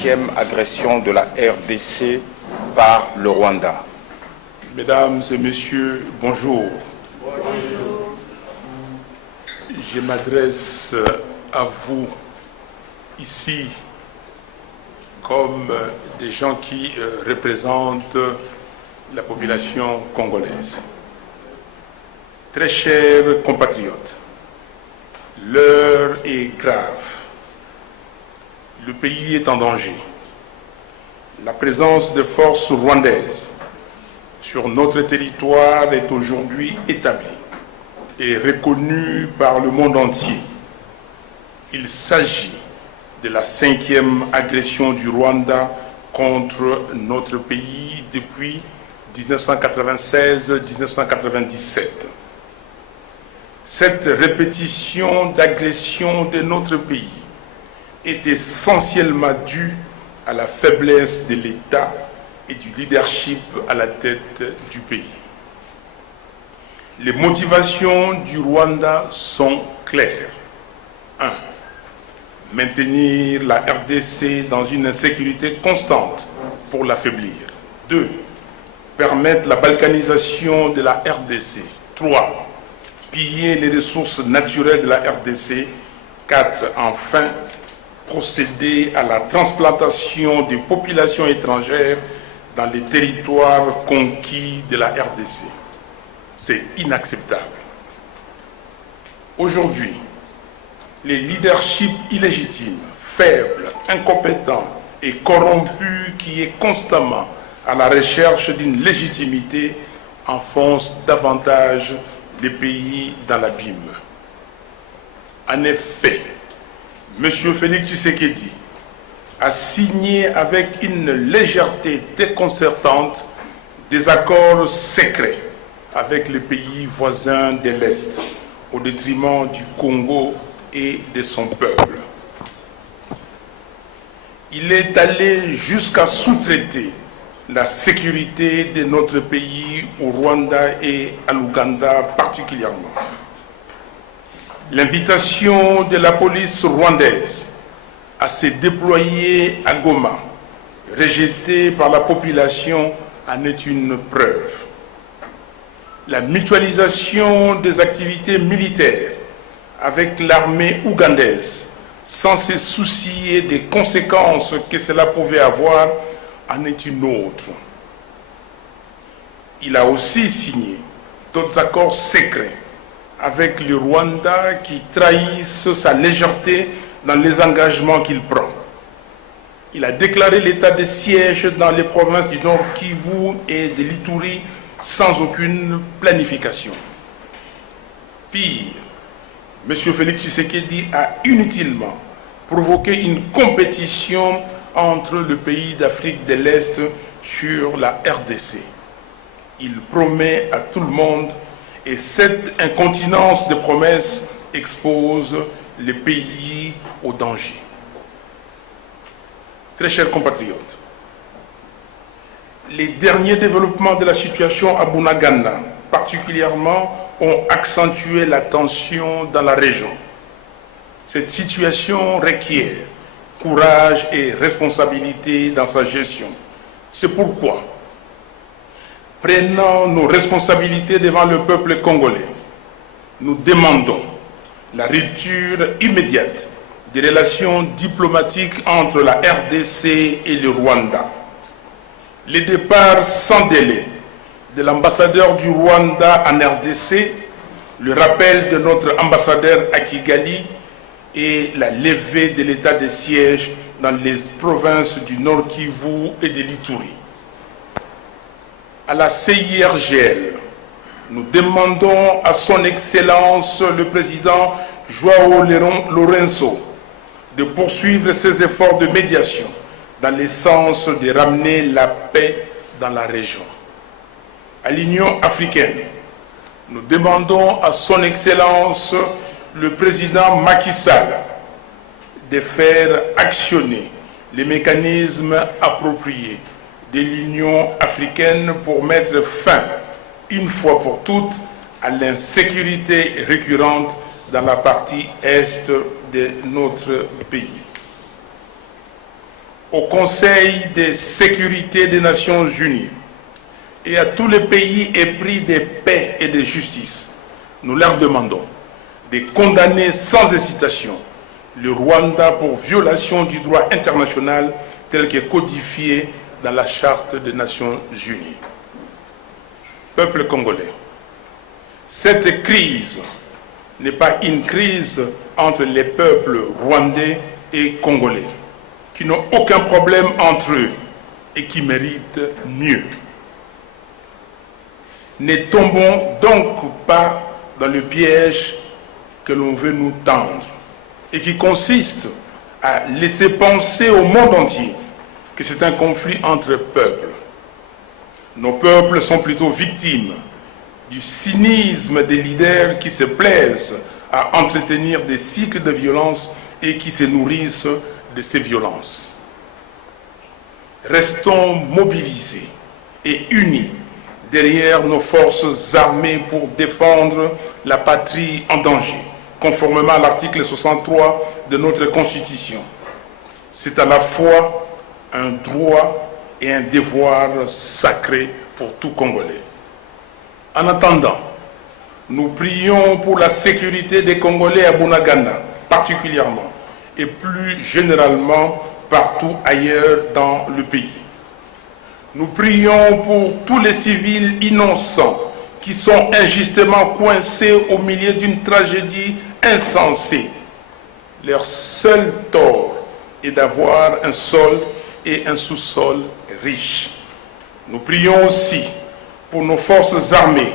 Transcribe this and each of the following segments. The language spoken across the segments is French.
5e agression de la RDC par le Rwanda. Mesdames et messieurs, bonjour. Bonjour. Je m'adresse à vous ici comme des gens qui représentent la population congolaise. Très chers compatriotes, l'heure est grave. Le pays est en danger. La présence de forces rwandaises sur notre territoire est aujourd'hui établie et reconnue par le monde entier. Il s'agit de la 5e agression du Rwanda contre notre pays depuis 1996-1997. Cette répétition d'agression de notre pays est essentiellement due à la faiblesse de l'État et du leadership à la tête du pays. Les motivations du Rwanda sont claires. 1. Maintenir la RDC dans une insécurité constante pour l'affaiblir. 2. Permettre la balkanisation de la RDC. 3. Piller les ressources naturelles de la RDC. 4. Enfin, procéder à la transplantation des populations étrangères dans les territoires conquis de la RDC. C'est inacceptable. Aujourd'hui, les leaderships illégitimes, faibles, incompétents et corrompus qui est constamment à la recherche d'une légitimité enfoncent davantage les pays dans l'abîme. En effet, M. Félix Tshisekedi a signé avec une légèreté déconcertante des accords secrets avec les pays voisins de l'Est, au détriment du Congo et de son peuple. Il est allé jusqu'à sous-traiter la sécurité de notre pays au Rwanda et à l'Ouganda particulièrement. L'invitation de la police rwandaise à se déployer à Goma, rejetée par la population, en est une preuve. La mutualisation des activités militaires avec l'armée ougandaise, sans se soucier des conséquences que cela pouvait avoir, en est une autre. Il a aussi signé d'autres accords secrets avec le Rwanda qui trahissent sa légèreté dans les engagements qu'il prend. Il a déclaré l'état de siège dans les provinces du Nord Kivu et de l'Ituri sans aucune planification. Pire, M. Félix Tshisekedi a inutilement provoqué une compétition entre le pays d'Afrique de l'Est sur la RDC. Il promet à tout le monde et cette incontinence de promesses expose les pays au danger. Très chers compatriotes, les derniers développements de la situation à Bunagana, particulièrement, ont accentué la tension dans la région. Cette situation requiert courage et responsabilité dans sa gestion. C'est pourquoi, prenant nos responsabilités devant le peuple congolais, nous demandons la rupture immédiate des relations diplomatiques entre la RDC et le Rwanda. Le départ sans délai de l'ambassadeur du Rwanda en RDC, le rappel de notre ambassadeur à Kigali et la levée de l'état de siège dans les provinces du Nord Kivu et de l'Ituri. À la CIRGL, nous demandons à son Excellence le président João Lourenço de poursuivre ses efforts de médiation dans le sens de ramener la paix dans la région. À l'Union africaine, nous demandons à son Excellence le président Macky Sall de faire actionner les mécanismes appropriés de l'Union africaine pour mettre fin, une fois pour toutes, à l'insécurité récurrente dans la partie est de notre pays. au Conseil de sécurité des Nations Unies et à tous les pays épris de paix et de justice, nous leur demandons de condamner sans hésitation le Rwanda pour violation du droit international tel que codifié dans la Charte des Nations Unies. Peuple congolais, cette crise n'est pas une crise entre les peuples rwandais et congolais, qui n'ont aucun problème entre eux et qui méritent mieux. Ne tombons donc pas dans le piège que l'on veut nous tendre et qui consiste à laisser penser au monde entier que c'est un conflit entre peuples. Nos peuples sont plutôt victimes du cynisme des leaders qui se plaisent à entretenir des cycles de violence et qui se nourrissent de ces violences. Restons mobilisés et unis derrière nos forces armées pour défendre la patrie en danger, conformément à l'article 63 de notre Constitution. C'est à la fois un droit et un devoir sacré pour tout Congolais. En attendant, nous prions pour la sécurité des Congolais à Bunagana, particulièrement, et plus généralement partout ailleurs dans le pays. Nous prions pour tous les civils innocents qui sont injustement coincés au milieu d'une tragédie insensée. Leur seul tort est d'avoir un sol et un sous-sol riches. Nous prions aussi pour nos forces armées,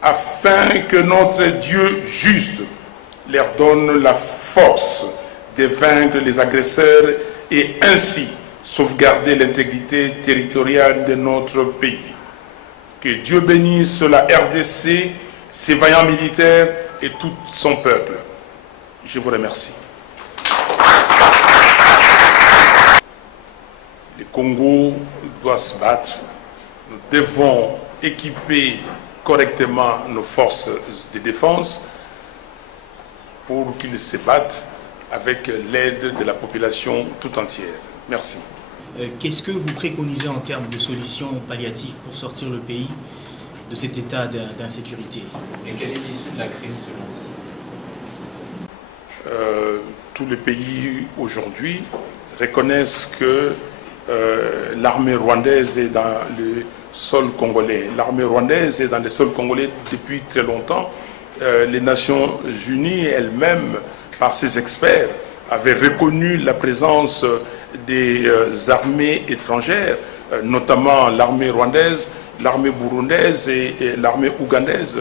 afin que notre Dieu juste leur donne la force de vaincre les agresseurs et ainsi sauvegarder l'intégrité territoriale de notre pays. Que Dieu bénisse la RDC, ses vaillants militaires et tout son peuple. Je vous remercie. Le Congo doit se battre. Nous devons équiper correctement nos forces de défense pour qu'ils se battent avec l'aide de la population tout entière. Merci. Qu'est-ce que vous préconisez en termes de solutions palliatives pour sortir le pays de cet état d'insécurité? Et quelle est l'issue de la crise selon vous? Tous les pays aujourd'hui reconnaissent que l'armée rwandaise est dans le sol congolais. L'armée rwandaise est dans le sol congolais depuis très longtemps. Les Nations Unies elles-mêmes, par ses experts, avaient reconnu la présence des armées étrangères, notamment l'armée rwandaise, l'armée burundaise et l'armée ougandaise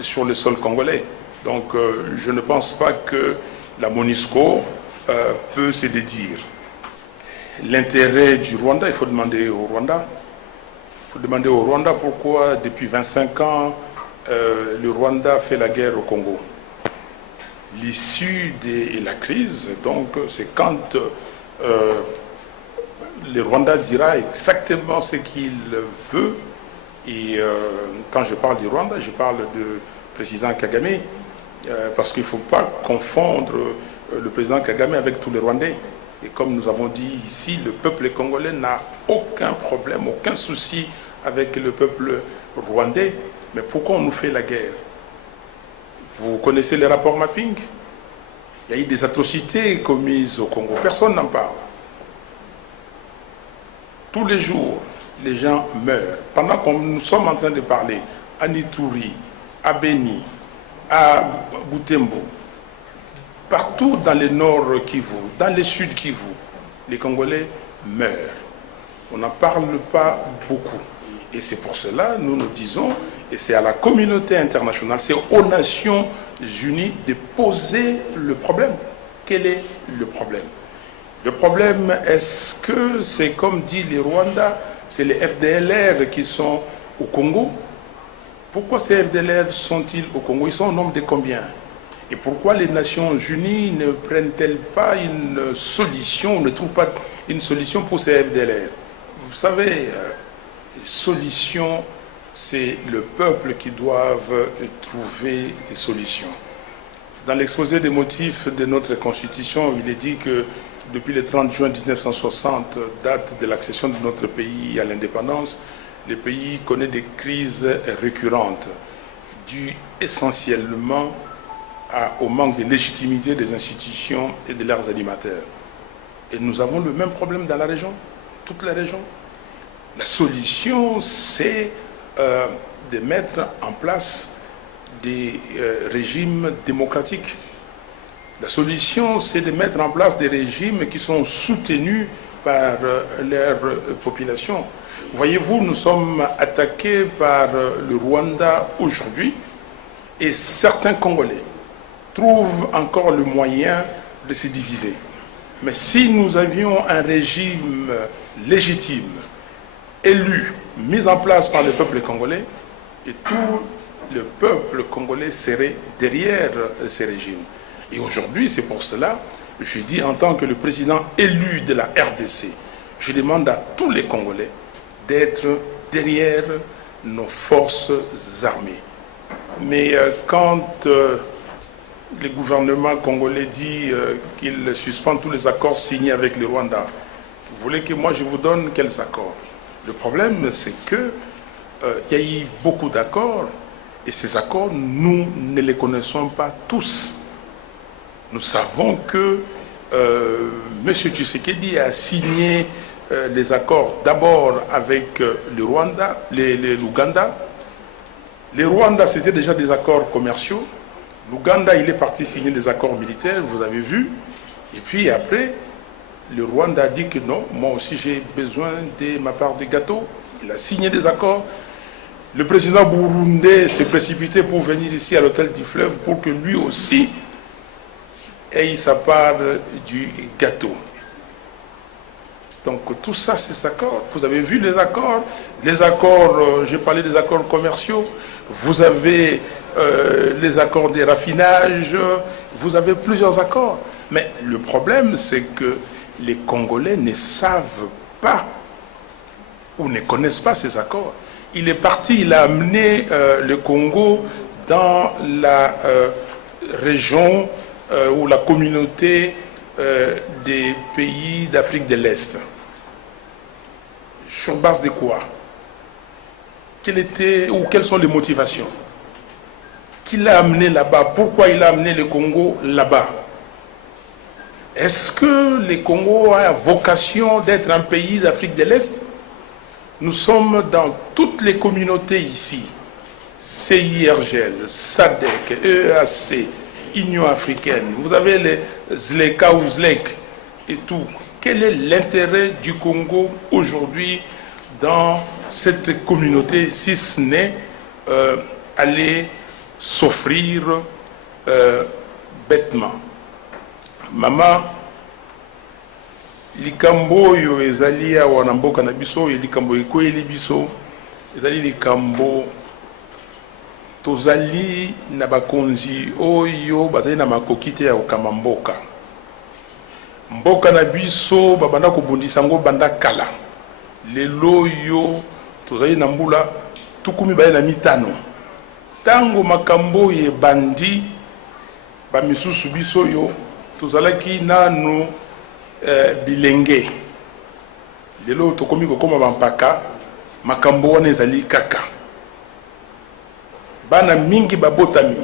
sur le sol congolais. Donc je ne pense pas que la MONUSCO peut se dédire. L'intérêt du Rwanda, il faut demander au Rwanda. Il faut demander au Rwanda pourquoi depuis 25 ans le Rwanda fait la guerre au Congo. L'issue de la crise, donc, c'est quand le Rwanda dira exactement ce qu'il veut. Et quand je parle du Rwanda, je parle du président Kagame, parce qu'il ne faut pas confondre le président Kagame avec tous les Rwandais. Et comme nous avons dit ici, le peuple congolais n'a aucun problème, aucun souci avec le peuple rwandais. Mais pourquoi on nous fait la guerre? Vous connaissez les rapports mapping? Il y a eu des atrocités commises au Congo. Personne n'en parle. Tous les jours, les gens meurent. Pendant que nous sommes en train de parler à Nituri, à Beni, à Butembo, partout dans le nord Kivu, dans le sud Kivu, les Congolais meurent. On n'en parle pas beaucoup. Et c'est pour cela, nous nous disons, et c'est à la communauté internationale, c'est aux Nations Unies de poser le problème. Quel est le problème? Le problème, est-ce que c'est comme dit les Rwandais, c'est les FDLR qui sont au Congo? Pourquoi ces FDLR sont-ils au Congo? Ils sont au nombre de combien? Et pourquoi les Nations Unies ne prennent-elles pas une solution, ne trouvent pas une solution pour ces FDLR? Vous savez, solution, c'est le peuple qui doit trouver des solutions. Dans l'exposé des motifs de notre Constitution, il est dit que depuis le 30 juin 1960, date de l'accession de notre pays à l'indépendance, le pays connaît des crises récurrentes, dues essentiellement au manque de légitimité des institutions et de leurs animateurs. Et nous avons le même problème dans la région, toute la région. La solution, c'est de mettre en place des régimes démocratiques. La solution, c'est de mettre en place des régimes qui sont soutenus par leur population. Voyez-vous, nous sommes attaqués par le Rwanda aujourd'hui et certains Congolais trouvent encore le moyen de se diviser. Mais si nous avions un régime légitime, élu, mis en place par le peuple congolais, et tout le peuple congolais serait derrière ces régimes. Et aujourd'hui, c'est pour cela, je dis en tant que le président élu de la RDC, je demande à tous les Congolais d'être derrière nos forces armées. Mais quand le gouvernement congolais dit qu'il suspend tous les accords signés avec le Rwanda, vous voulez que moi je vous donne quels accords? Le problème, c'est qu'il y a eu beaucoup d'accords, et ces accords, nous ne les connaissons pas tous. Nous savons que M. Tshisekedi a signé les accords d'abord avec le Rwanda, l'Ouganda. Le Rwanda, c'était déjà des accords commerciaux. L'Ouganda, il est parti signer des accords militaires, vous avez vu. Et puis après, le Rwanda a dit que non, moi aussi j'ai besoin de ma part de gâteau. Il a signé des accords. Le président burundais s'est précipité pour venir ici à l'hôtel du Fleuve pour que lui aussi ait sa part du gâteau. Donc tout ça, c'est ces accords. Vous avez vu les accords, j'ai parlé des accords commerciaux, vous avez les accords des raffinages, vous avez plusieurs accords. Mais le problème, c'est que les Congolais ne savent pas ou ne connaissent pas ces accords. Il est parti, il a amené le Congo dans la région ou la communauté des pays d'Afrique de l'Est. Sur base de quoi? Quelles sont les motivations? Qui l'a amené là-bas? Pourquoi il a amené le Congo là-bas? Est-ce que le Congo a vocation d'être un pays d'Afrique de l'Est? Nous sommes dans toutes les communautés ici, CIRGL, SADC, EAC, Union africaine, vous avez les ZLECA ou ZLEC et tout. Quel est l'intérêt du Congo aujourd'hui dans cette communauté, si ce n'est aller s'offrir bêtement? Maman, likambo yo ezali awa na mboka na biso, likambo ekoyeli biso, ezali likambo tozali na bakonzi oyo bazali na makoki te ya kokamba mboka. Mboka na biso babanda kobundisa ngo banda kala. Lelo yo tozali na mbula tukumi baye na mitano. Tango makambo ye bandi ba misusu biso yo tozalaki nanu bilenge. Lelo tokomi kokoma bampaka makambo wana ezali kaka. Bana mingi babotami,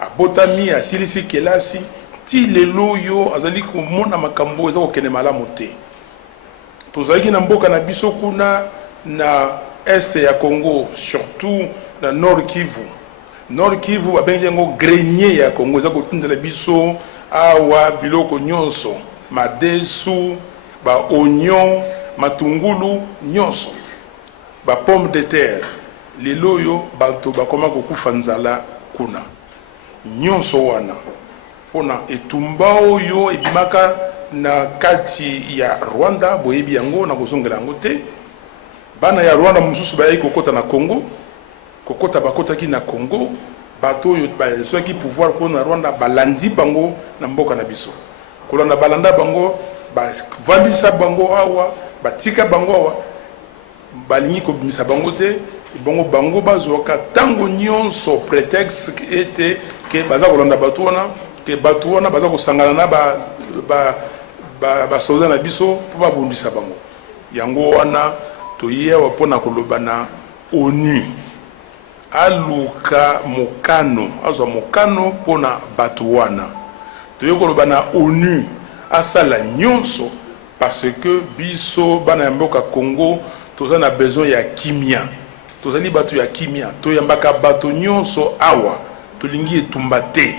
abotami asilisi kelasi ti lelo yo azali komona makambo eza kokende malamu te. Tozalaki na mboka na biso kuna na este ya Congo, surtout na Nord Kivu. Nord Kivu babengi yango grenier ya Congo, eza kotindela biso awa biloko nyonso, madesu, ba oignon, matungulu nyonso, ba pomme de terre. Lelo yo bato bakoma kokufa nzala kuna nyonso wana pona etumba oyo ebimaka na kati ya Rwanda boyebi yango na kozongela yango te. Bana ya Rwanda mususu bayi kokota na Congo, kokota bakotaki na Congo, bato oyo bazwaki pouvoir pona Rwanda balandi bango na mboka na biso. Kolanda balanda bango bavandisa bango awa, batika bango awa, balingi kobimisa bango te. Bongo bango bazoka tango nyonso prétexte était que baza kolanda bato wana, que bato wana baza kosangana na basoda na biso mpo babundisa bango. Yango wana toye awa mpona koloba na ONU aluka mokano, azwa mokano mpona bato wana. Toye koloba na ONU asala nyonso parce que biso bana ya mboka Congo toza na besoin ya kimia. Tozali bato ya kimia, toyambaka bato nyonso awa tolingi etumba te.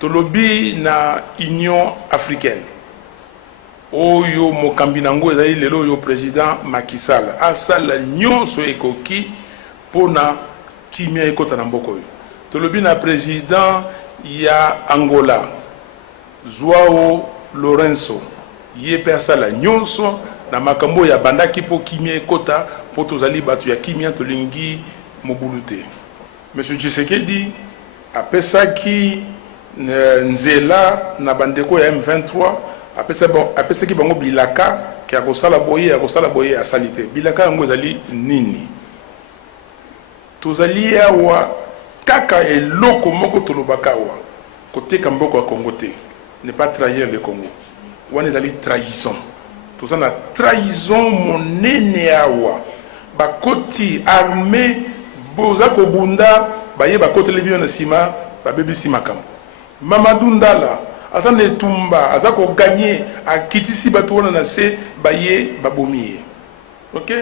Tolobi na Union africaine oyo mokambi nango ezali lelo oyo président Macky Sall asala nyonso ekoki pona kimia ekota na mboko oyo. Tolobi na président ya Angola Joao Lourenço ye pe asala nyonso na makambo ya bandaki po kimia ekota po tozali bato ya kimia tolingi mobulu te. Monsieur Tshisekedi apesaki nzela na bandeko ya M23 apesaki bango bilaka ki akosala boye asali te. Bilaka yango ezali nini? Tozali awa kaka eloko moko tolobaka awa koteka mboko ya Congo te, ne pas trahir le Congo. Wana ezali trahison. Toza na trahison monene awa. Bakoti armée boza kobunda baye bakoteli biyo na sima babebisi makambo. Mamadou Ndala aza na etumba aza koganye akitisi bato wana na se baye babomi ye. OK?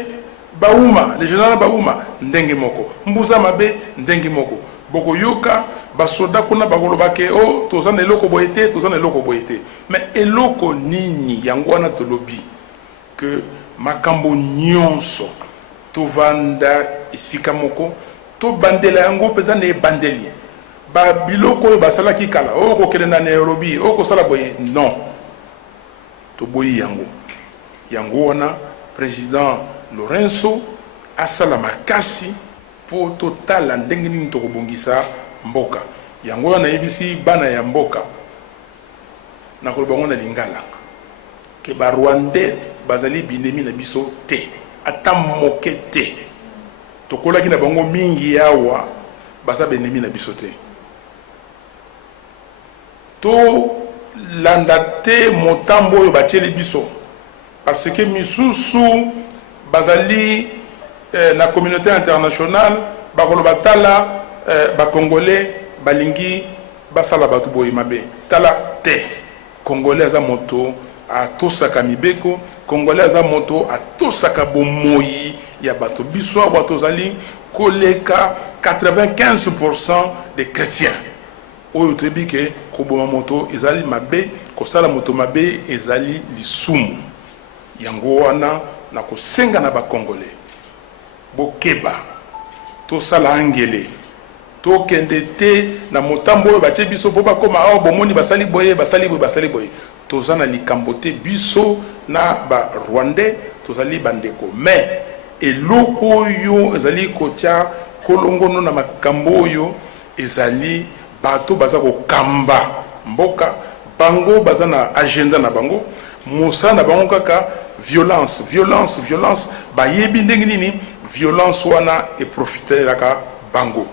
Bauma, le général Bauma ndenge moko. Mbuza mabe ndenge moko. Boko yoka basoda kuna bakolobake o toza na eloko boyete, toza na eloko boyete. Mais eloko nini yango wana tolobi que makambo nyonso tovanda esika moko to bandela yango peza na bandeli. Ba biloko oyo basalaki kala o kokende na Nairobi o kosala boye non. To boyi yango. Yango wana président Lourenço asala makasi po totala ndenge nini tokobongisa mboka. Yango wana yebisi bana ya mboka na koloba ngona lingala ke ba Rwandais bazali binemi na biso te ata moke te. Tokolaki na bango mingi yawa baza benemi na biso te. To landate motambo oyo batieli biso parce que misusu bazali na communauté internationale bakolo batala ba congolais balingi basala batu boye mabe tala te. Congolais aza moto atosaka mibeko, Congolais aza moto atosaka bomoyi ya bato biso awa tozali koleka 95% des chrétiens. Oyo toyebi ke koboma moto ezali mabe, kosala moto mabe ezali lisumu. Yango wana na kosenga na Congolais bokeba tosala angele tokende te na motambo oyo batie biso po bakoma awa bomoni basali boye toza na likambo te biso na ba Rwandais tozali bandeko. Mais eloko oyo ezali kotia kolongono na makambo oyo ezali bato baza kokamba mboka bango baza na agenda na bango mosa na bango kaka violence bayebi ndenge nini violence wana e profiter laka bango.